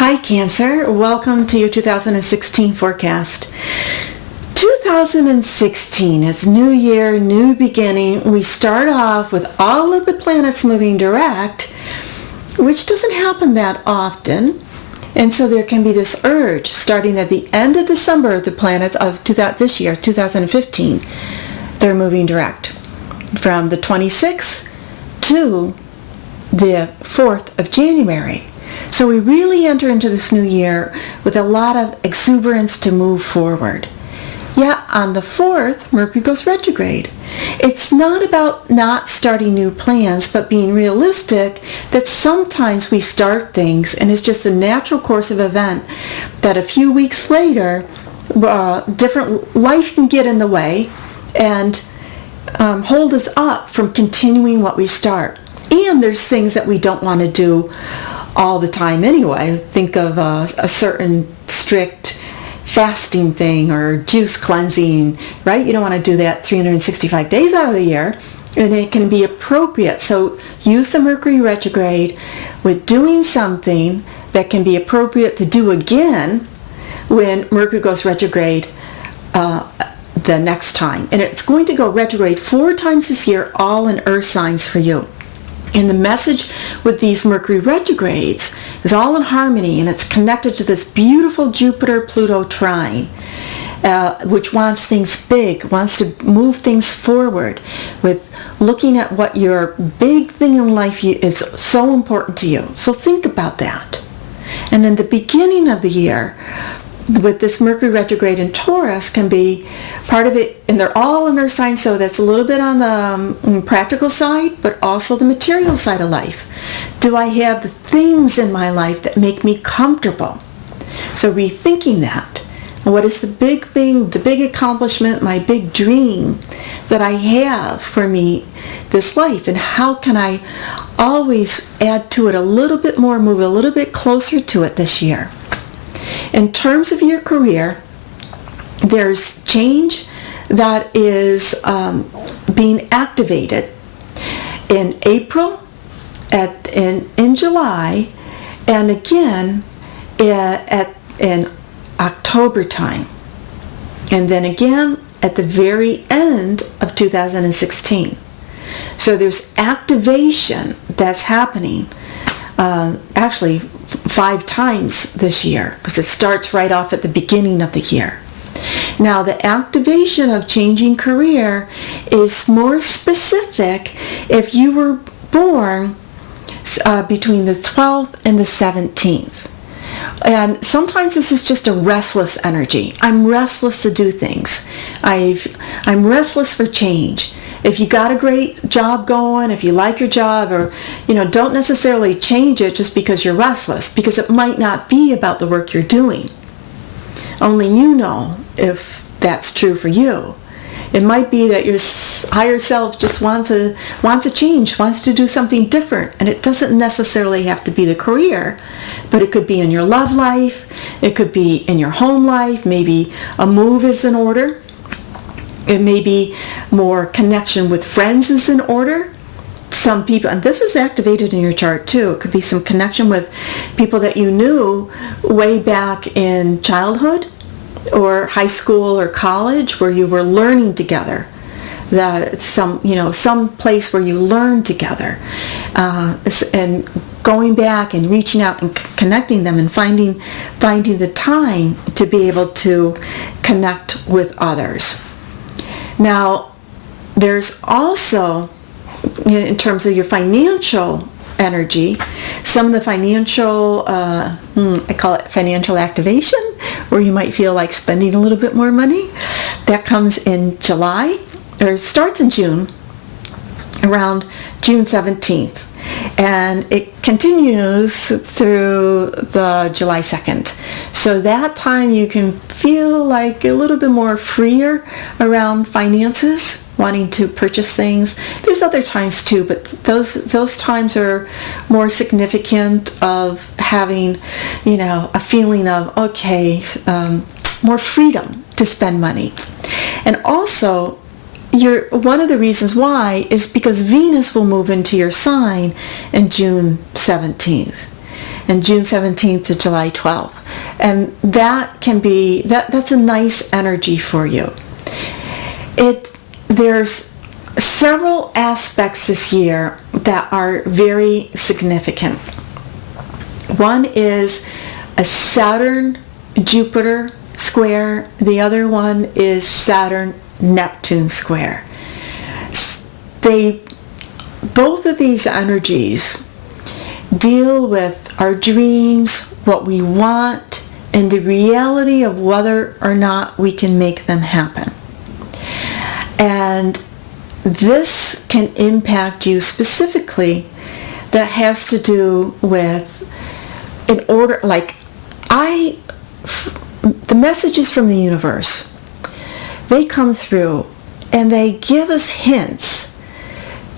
Hi Cancer, welcome to your 2016 forecast. 2016 is new year, new beginning. We start off with all of the planets moving direct, which doesn't happen that often. And so there can be this urge starting at the end of December, the planets of this year, 2015, they're moving direct from the 26th to the 4th of January. So we really enter into this new year with a lot of exuberance to move forward. Yeah, on the 4th, Mercury goes retrograde. It's not about not starting new plans, but being realistic that sometimes we start things and it's just a natural course of event that a few weeks later, different life can get in the way and hold us up from continuing what we start. And there's things that we don't want to do all the time anyway. Think of a certain strict fasting thing or juice cleansing, right? You don't want to do that 365 days out of the year, and it can be appropriate. So use the Mercury retrograde with doing something that can be appropriate to do again when Mercury goes retrograde the next time. And it's going to go retrograde 4 times this year, all in earth signs for you. And the message with these Mercury retrogrades is all in harmony, and it's connected to this beautiful Jupiter-Pluto trine, which wants things big, wants to move things forward with looking at what your big thing in life is so important to you. So think about that. And in the beginning of the year, with this Mercury retrograde in Taurus can be part of it, and they're all in their signs, so that's a little bit on the practical side, but also the material side of life. Do I have the things in my life that make me comfortable? So rethinking that. What is the big thing, the big accomplishment, my big dream that I have for me this life, and how can I always add to it a little bit more, move a little bit closer to it this year? In terms of your career, there's change that is being activated in April, in July, and again in October time, and then again at the very end of 2016. So there's activation that's happening actually 5 times this year, because it starts right off at the beginning of the year. Now, the activation of changing career is more specific if you were born between the 12th and the 17th. And sometimes this is just a restless energy. I'm restless to do things. I'm restless for change. If you got a great job going, if you like your job, or don't necessarily change it just because you're restless, because it might not be about the work you're doing. Only you know if that's true for you. It might be that your higher self just wants a change, wants to do something different, and it doesn't necessarily have to be the career, but it could be in your love life, it could be in your home life, maybe a move is in order. It may be more connection with friends is in order. Some people, and this is activated in your chart too, it could be some connection with people that you knew way back in childhood or high school or college where you were learning together. That some place where you learned together, and going back and reaching out and connecting them and finding the time to be able to connect with others. Now, there's also, in terms of your financial energy, some of the financial, I call it financial activation, where you might feel like spending a little bit more money. That comes in July, or starts in June, around June 17th. And it continues through the July 2nd. So that time you can feel like a little bit more freer around finances, wanting to purchase things. There's other times too, but those times are more significant of having, a feeling of, more freedom to spend money. And also, one of the reasons why is because Venus will move into your sign in June 17th. and June 17th to July 12th. And that can be, that's a nice energy for you. There's several aspects this year that are very significant. One is a Saturn Jupiter square. The other one is Saturn Neptune square. Both of these energies deal with our dreams, what we want, and the reality of whether or not we can make them happen. And this can impact you specifically. That has to do with, the messages from the universe, they come through and they give us hints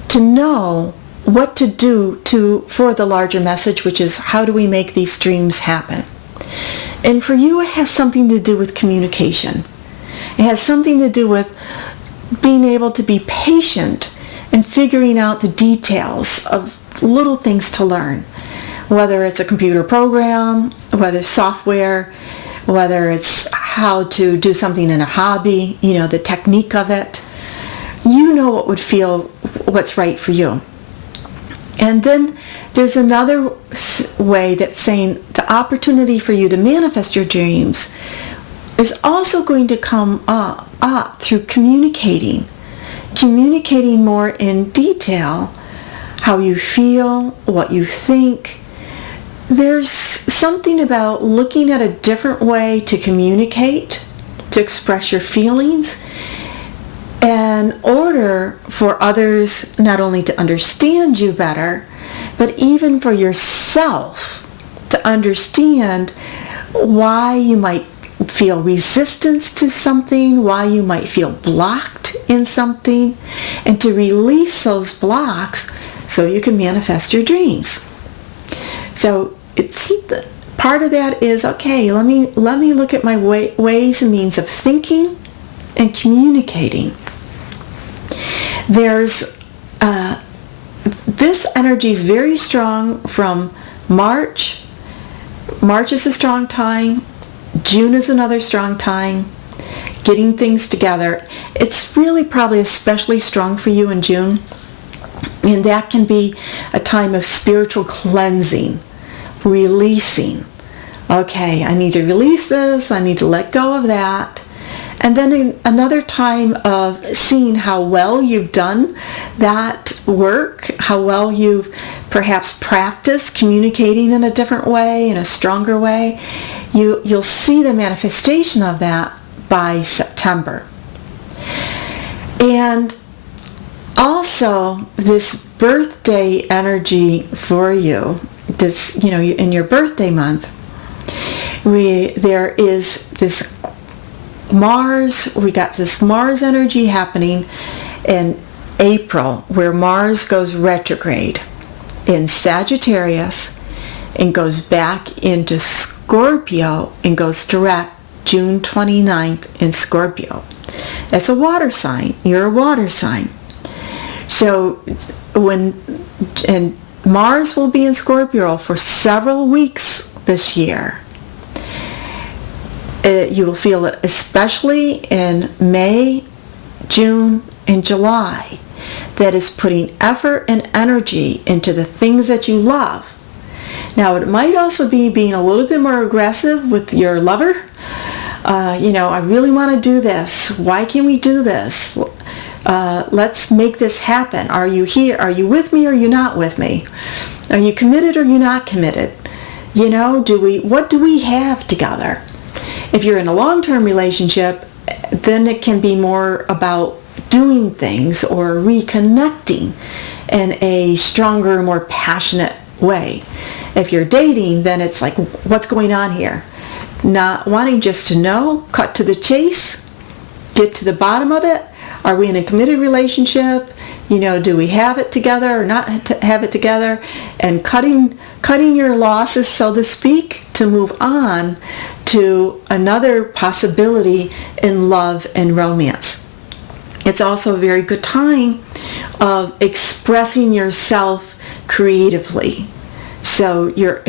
to know what to do for the larger message, which is how do we make these dreams happen. And for you, it has something to do with communication. It has something to do with being able to be patient and figuring out the details of little things to learn, whether it's a computer program, whether it's software, whether it's how to do something in a hobby, the technique of it. You know what's right for you. And then there's another way that's saying the opportunity for you to manifest your dreams is also going to come up through communicating more in detail how you feel, what you think. There's something about looking at a different way to communicate, to express your feelings, in order for others not only to understand you better, but even for yourself to understand why you might feel resistance to something, why you might feel blocked in something, and to release those blocks so you can manifest your dreams. So part of that is, okay, let me look at my ways and means of thinking and communicating. There's this energy is very strong from March. March is a strong time. June is another strong time. Getting things together. It's really probably especially strong for you in June. And that can be a time of spiritual cleansing, releasing. Okay, I need to release this. I need to let go of that. And then another time of seeing how well you've done that work, how well you've perhaps practiced communicating in a different way, in a stronger way. You'll see the manifestation of that by September. And also this birthday energy for you, this, in your birthday month, there is this Mars, we got this Mars energy happening in April, where Mars goes retrograde in Sagittarius and goes back into Scorpio and goes direct June 29th in Scorpio. That's a water sign. You're a water sign. So and Mars will be in Scorpio for several weeks this year. You will feel it especially in May, June, and July. That is putting effort and energy into the things that you love. Now, it might also be being a little bit more aggressive with your lover. I really want to do this. Why can't we do this? Let's make this happen. Are you here? Are you with me or are you not with me? Are you committed or are you not committed? What do we have together? If you're in a long-term relationship, then it can be more about doing things or reconnecting in a stronger, more passionate way. If you're dating, then it's like, what's going on here? Not wanting just to know, cut to the chase, get to the bottom of it. Are we in a committed relationship? Do we have it together or not have it together? And cutting your losses, so to speak, to move on to another possibility in love and romance. It's also a very good time of expressing yourself creatively. So your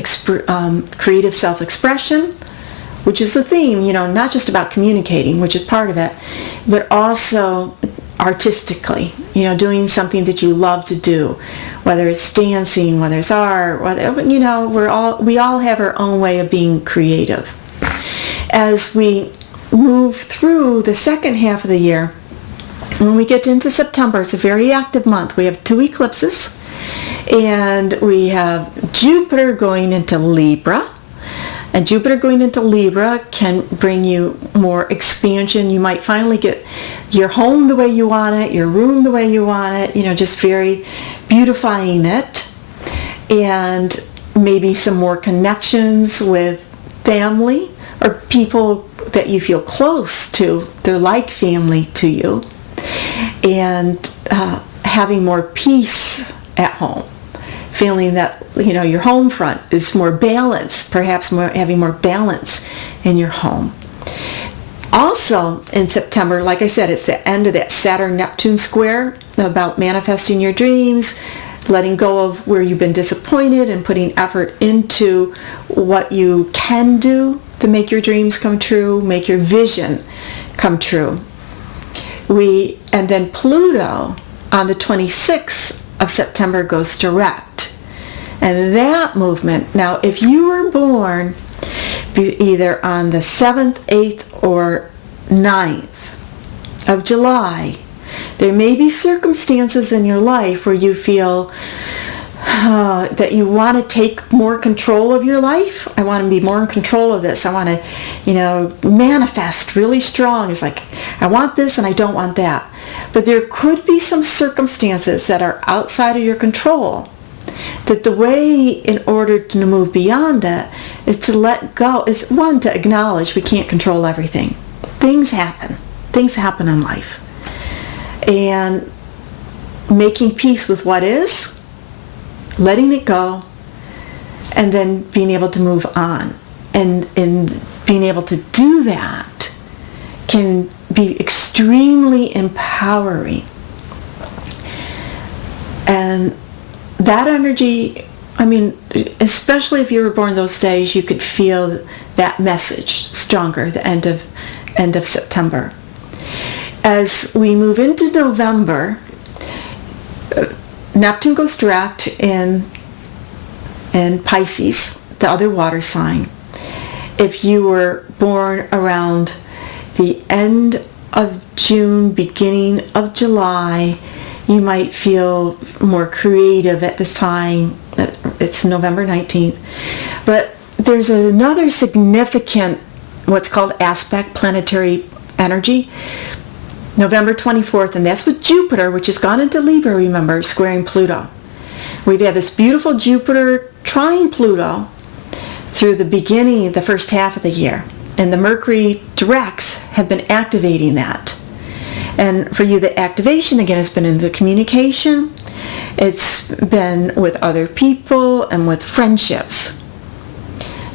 creative self-expression, which is the theme, not just about communicating, which is part of it, but also artistically, doing something that you love to do, whether it's dancing, whether it's art, we all have our own way of being creative. As we move through the second half of the year, when we get into September, it's a very active month. We have 2 eclipses, and we have Jupiter going into Libra. And Jupiter going into Libra can bring you more expansion. You might finally get your home the way you want it, your room the way you want it, just very beautifying it. And maybe some more connections with family or people that you feel close to. They're like family to you. And having more peace at home. Feeling that your home front is more balanced, perhaps having more balance in your home. Also in September, like I said, it's the end of that Saturn-Neptune square, about manifesting your dreams, letting go of where you've been disappointed and putting effort into what you can do to make your dreams come true, make your vision come true. And then Pluto on the 26th of September goes direct. And that movement, now if you were born either on the 7th, 8th, or 9th of July, there may be circumstances in your life where you feel that you want to take more control of your life. I want to be more in control of this. I want to, manifest really strong. It's like, I want this and I don't want that. But there could be some circumstances that are outside of your control, that the way in order to move beyond that is to let go, is one, to acknowledge we can't control everything. Things happen. Things happen in life. And making peace with what is, letting it go, and then being able to move on. And being able to do that can be extremely empowering. And that energy, especially if you were born those days, you could feel that message stronger, the end of September. As we move into November, Neptune goes direct in Pisces, the other water sign. If you were born around the end of June, beginning of July, you might feel more creative at this time. It's November 19th. But there's another significant, what's called aspect, planetary energy, November 24th, and that's with Jupiter, which has gone into Libra, remember, squaring Pluto. We've had this beautiful Jupiter trine Pluto through the first half of the year. And the Mercury directs have been activating that. And for you, the activation, again, has been in the communication. It's been with other people and with friendships.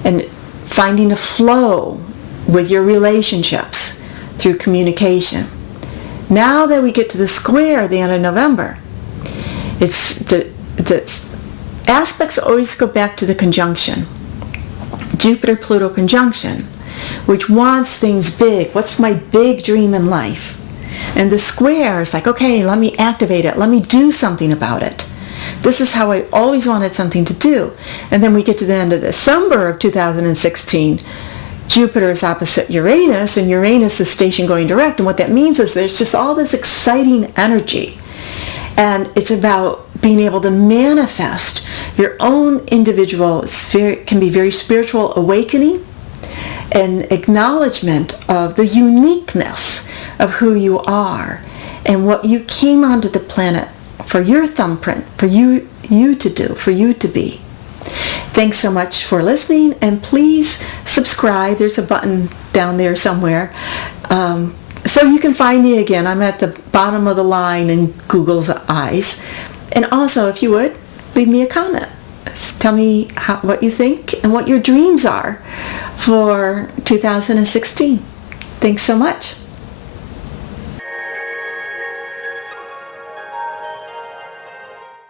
And finding a flow with your relationships through communication. Now that we get to the square at the end of November, it's the aspects always go back to the conjunction. Jupiter-Pluto conjunction, which wants things big. What's my big dream in life? And the square is like, okay, let me activate it. Let me do something about it. This is how I always wanted something to do. And then we get to the end of December of 2016. Jupiter is opposite Uranus, and Uranus is station going direct. And what that means is there's just all this exciting energy. And it's about being able to manifest your own individual, can be very spiritual awakening and acknowledgement of the uniqueness of who you are and what you came onto the planet for your thumbprint, for you to do, for you to be. Thanks so much for listening, and please subscribe. There's a button down there somewhere. So you can find me again. I'm at the bottom of the line in Google's eyes. And also, if you would, leave me a comment. Tell me what you think and what your dreams are for 2016. Thanks so much.